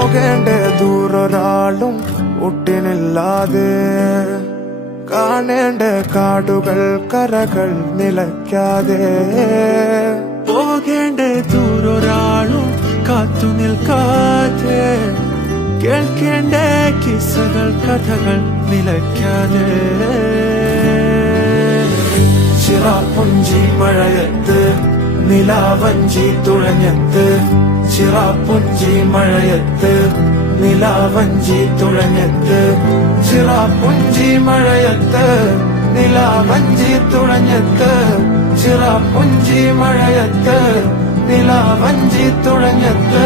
പോകേണ്ട ദൂരൊരാളും ഒട്ടിനില്ലാതെ കാണേണ്ട കാടുകൾ കരകൾ നിലയ്ക്കാതെ പോകേണ്ട ദൂരൊരാളും കാത്തു നിൽക്കാതെ കേൾക്കേണ്ട കിസ്സകൾ കഥകൾ നിലയ്ക്കാതെ ചിറാപ്പുഞ്ചി മഴയത്ത് നിലാവഞ്ചി തുഴഞ്ഞത്ത് ചിറാപ്പുഞ്ചി മഴയത്ത് നിലാവഞ്ചി തുഴഞ്ഞത്ത് ചിറാപ്പുഞ്ചി മഴയത്ത് നിലാവഞ്ചി തുഴഞ്ഞത്ത് ചിറാപ്പുഞ്ചി മഴയത്ത് നിലാവഞ്ചി തുഴഞ്ഞത്ത്